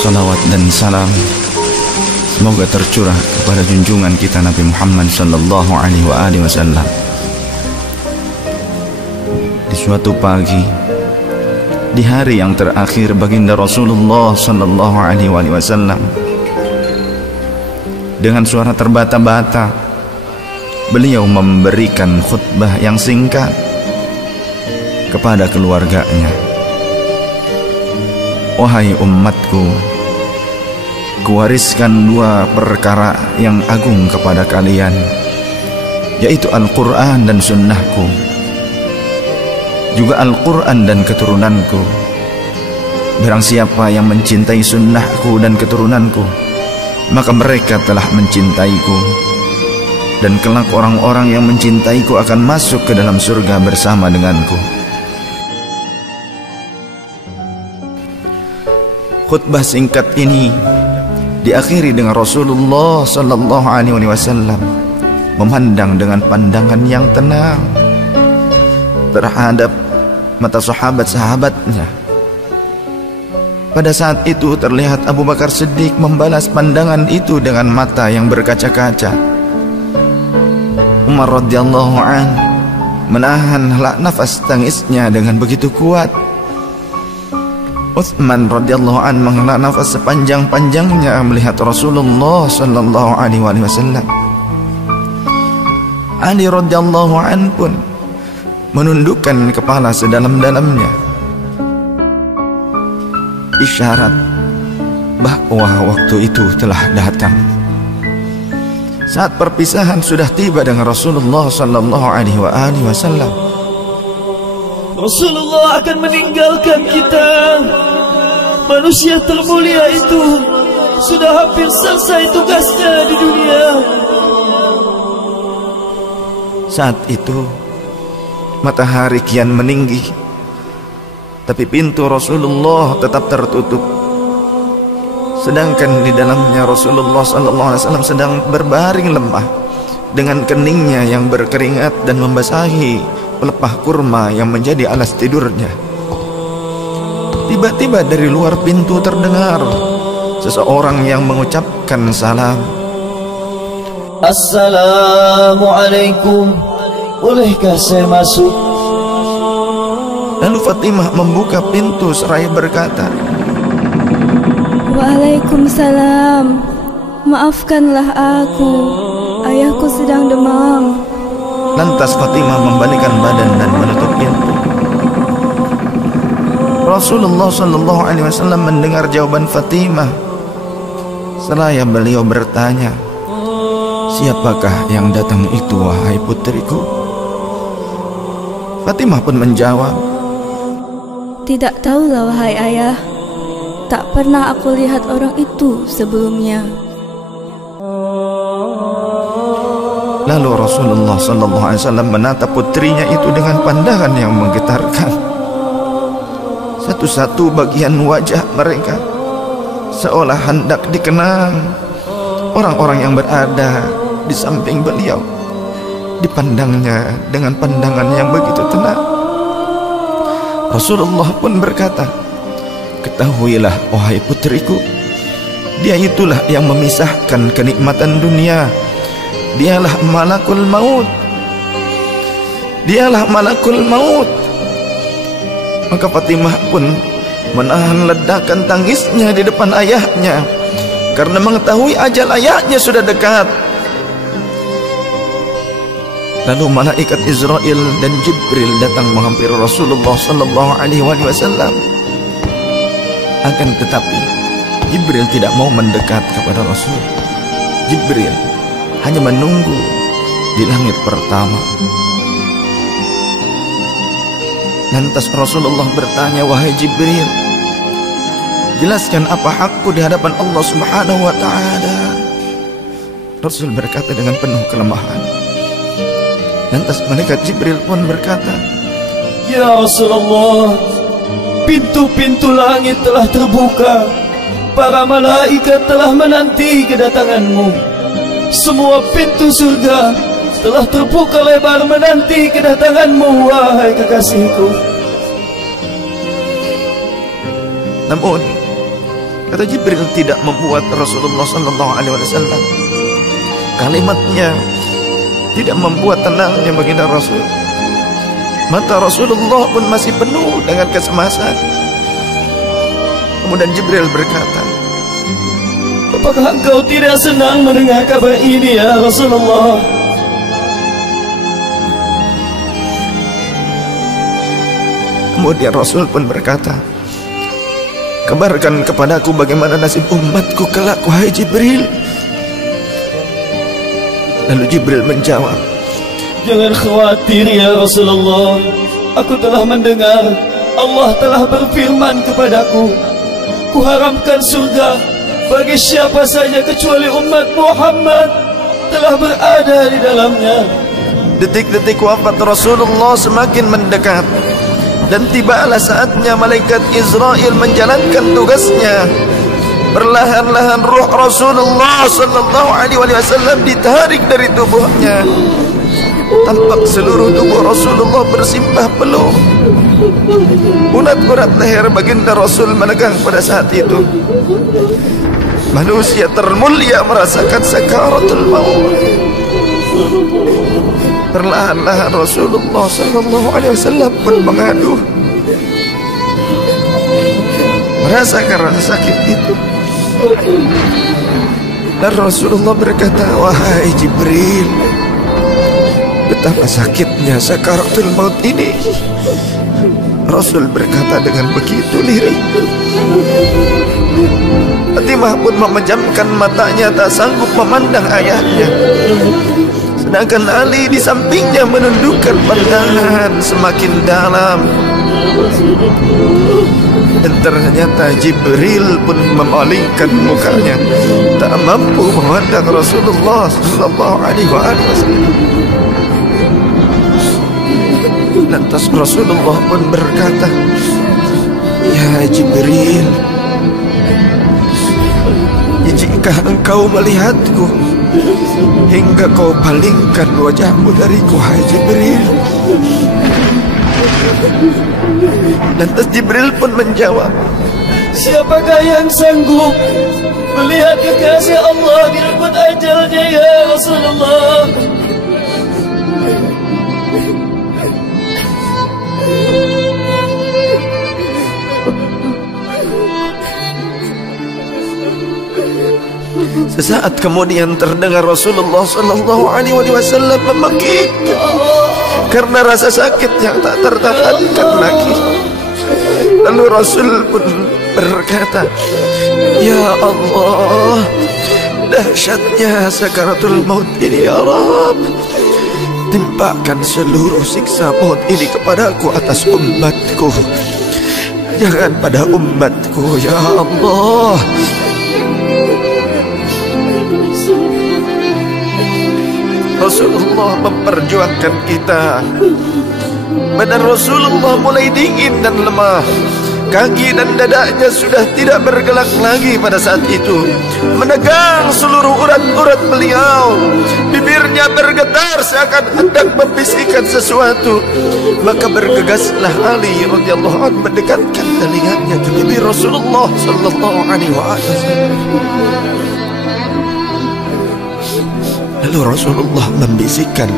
Salawat dan salam semoga tercurah kepada junjungan kita Nabi Muhammad sallallahu alaihi wasallam. Di suatu pagi, di hari yang terakhir baginda Rasulullah sallallahu alaihi wasallam, dengan suara terbata-bata beliau memberikan khutbah yang singkat kepada keluarganya. Wahai umatku, kuwariskan dua perkara yang agung kepada kalian, yaitu Al-Quran dan sunnahku, juga Al-Quran dan keturunanku. Barang siapa yang mencintai sunnahku dan keturunanku, maka mereka telah mencintaiku, dan kelak orang-orang yang mencintaiku akan masuk ke dalam surga bersama denganku. Khutbah singkat ini diakhiri dengan Rasulullah sallallahu alaihi wasallam memandang dengan pandangan yang tenang terhadap mata sahabat-sahabatnya. Pada saat itu terlihat Abu Bakar Siddiq membalas pandangan itu dengan mata yang berkaca-kaca. Umar radhiyallahu an menahan nafas tangisnya dengan begitu kuat. Utsman radhiyallahu an menghela nafas sepanjang-panjangnya melihat Rasulullah sallallahu alaihi wasallam. Ali radhiyallahu an pun menundukkan kepala sedalam-dalamnya, isyarat bahwa waktu itu telah datang. Saat perpisahan sudah tiba dengan Rasulullah sallallahu alaihi wasallam. Rasulullah akan meninggalkan kita. Manusia termulia itu sudah hampir selesai tugasnya di dunia. Saat itu matahari kian meninggi, tapi pintu Rasulullah tetap tertutup. Sedangkan di dalamnya Rasulullah SAW sedang berbaring lemah dengan keningnya yang berkeringat dan membasahi pelepah kurma yang menjadi alas tidurnya. Tiba-tiba dari luar pintu terdengar seseorang yang mengucapkan salam. Assalamualaikum, bolehkah saya masuk? Lalu Fatimah membuka pintu seraya berkata, Waalaikumsalam, maafkanlah aku, ayahku sedang demam. Lantas Fatimah membalikkan badan dan menutup pintu. Rasulullah sallallahu alaihi wasallam mendengar jawaban Fatimah. Seraya beliau bertanya, siapakah yang datang itu wahai putriku? Fatimah pun menjawab, tidak tahulah wahai ayah, tak pernah aku lihat orang itu sebelumnya. Lalu Rasulullah sallallahu alaihi wasallam menatap putrinya itu dengan pandangan yang menggetarkan. Satu-satu bagian wajah mereka seolah hendak dikenang. Orang-orang yang berada di samping beliau dipandangnya dengan pandangan yang begitu tenang. Rasulullah pun berkata, ketahuilah wahai putriku, dia itulah yang memisahkan kenikmatan dunia. Dialah malakul maut. Dialah malakul maut. Maka Fatimah pun menahan ledakan tangisnya di depan ayahnya karena mengetahui ajal ayahnya sudah dekat. Lalu malaikat Israel dan Jibril datang menghampiri Rasulullah sallallahu alaihi wasallam. Akan tetapi Jibril tidak mau mendekat kepada Rasul. Jibril hanya menunggu di langit pertama. Lantas Rasulullah bertanya, wahai Jibril, jelaskan apa hakku di hadapan Allah Subhanahu wa ta'ala. Rasul berkata dengan penuh kelemahan. Lantas malaikat Jibril pun berkata, ya Rasulullah, pintu-pintu langit telah terbuka. Para malaikat telah menanti kedatanganmu. Semua pintu surga telah terbuka lebar menanti kedatanganmu, wahai kekasihku. Namun kata Jibril tidak membuat Rasulullah sallallahu alaihi wasallam, kalimatnya tidak membuat tenangnya baginda Rasul. Mata Rasulullah pun masih penuh dengan kecemasan. Kemudian Jibril berkata, apakah engkau tidak senang mendengar kabar ini ya Rasulullah? Kemudian Rasul pun berkata, kabarkan kepadaku bagaimana nasib umatku kelak, wahai Jibril. Lalu Jibril menjawab, jangan khawatir ya Rasulullah. Aku telah mendengar Allah telah berfirman kepadaku, kuharamkan surga bagi siapa saja kecuali umat Muhammad telah berada di dalamnya. Detik-detik wafat Rasulullah semakin mendekat, dan tibalah saatnya malaikat Israel menjalankan tugasnya. Perlahan-lahan ruh Rasulullah sallallahu alaihi wasallam ditarik dari tubuhnya. Tampak seluruh tubuh Rasulullah bersimbah peluh. Urat-urat leher baginda Rasul menegang pada saat itu. Manusia termulia merasakan sakaratul maut. Perlahan-lahan Rasulullah sallallahu alaihi wasallam pun mengadu, merasakan rasa sakit itu. Dan Rasulullah berkata, wahai Jibril, betapa sakitnya sakaratul maut ini. Rasul berkata dengan begitu lirih. Fatimah pun memejamkan matanya, tak sanggup memandang ayahnya. Sedangkan Ali di sampingnya menundukkan pandangan semakin dalam. Dan ternyata Jibril pun memalingkan mukanya, tak mampu memandang Rasulullah sallallahu alaihi wasallam. Lantas Rasulullah pun berkata, ya Jibril, jika engkau melihatku hingga kau palingkan wajahmu dariku, hai Jibril. Lantas Jibril pun menjawab, siapakah yang sanggup melihat kekasih Allah direbut ajalnya ya Rasulullah? Sesaat kemudian terdengar Rasulullah sallallahu alaihi wasallam memekik karena rasa sakit yang tak tertahankan lagi. Lalu Rasul pun berkata, ya Allah, dahsyatnya sakaratul maut ini ya Rabb. Timpakan seluruh siksa maut ini kepadaku atas umatku, jangan pada umatku ya Allah. Rasulullah memperjuangkan kita. Badan Rasulullah mulai dingin dan lemah. Kaki dan dadanya sudah tidak bergerak lagi pada saat itu. Menegang seluruh urat-urat beliau. Bibirnya bergetar seakan hendak membisikkan sesuatu. Maka bergegaslah Ali radhiyallahu anhu mendekatkan telinganya ke bibir Rasulullah sallallahu alaihi wasallam. Lalu Rasulullah membisikkan,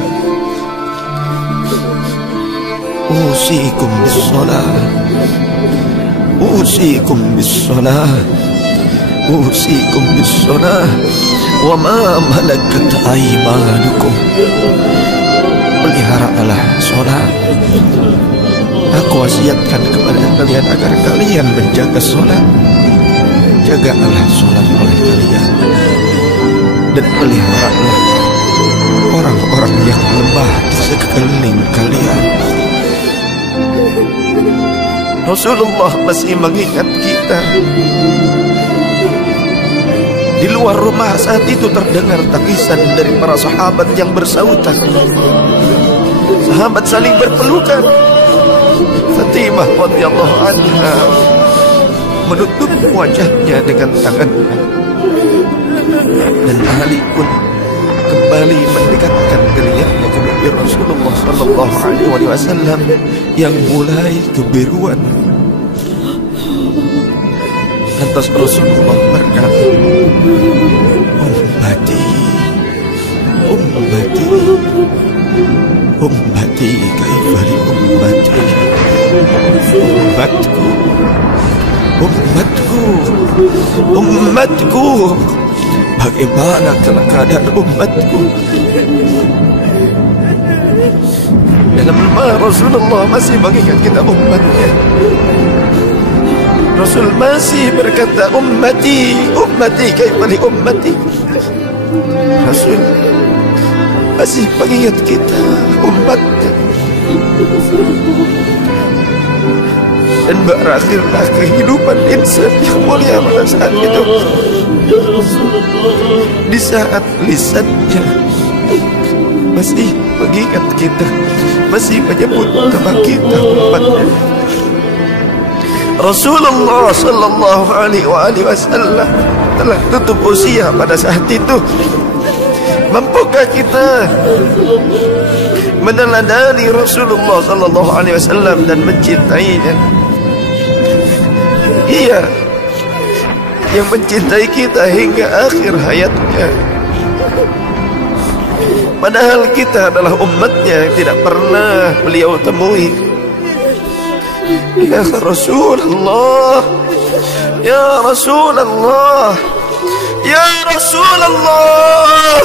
usikum bis-shalah, usikum bis-shalah, usikum bis-shalah, wa ma malakat aymanukum. Peliharalah sholat. Aku wasiatkan kepada kalian agar kalian menjaga sholat. Jagalah sholat oleh kalian, dan peliharalah orang-orang yang lemah di sekeliling kalian. Rasulullah masih mengingat kita. Di luar rumah saat itu terdengar tangisan dari para sahabat yang bersautan. Sahabat saling berpelukan. Fatimah radhiyallahu anha menutup wajahnya dengan tangannya, dan Ali pun kembali mendekatkan telinganya ke bibir Rasulullah sallallahu alaihi wasallam yang mulai kebiruan. Lantas Rasulullah berkata, ummati, ummati, ummati, kaifa li ummati, ummatku, ummatku, umatku, bagaimana keadaan umatku? Dalam Rasulullah masih bagikan kita umatnya. Rasul masih berkata, ummati, ummati, kaifa li ummati. Rasul masih mengingat kita umatnya. Dan berakhirlah kehidupan insan yang mulia pada saat itu. Di saat lisannya masih mengingat kita, masih menyebut nama kita umatnya. Rasulullah sallallahu alaihi wasallam telah tutup usia pada saat itu. Mampukah kita meneladani Rasulullah sallallahu alaihi wasallam dan mencintainya? Ia yang mencintai kita hingga akhir hayatnya. Padahal kita adalah umatnya yang tidak pernah beliau temui. Ya Rasulullah, ya Rasulullah, ya Rasulullah.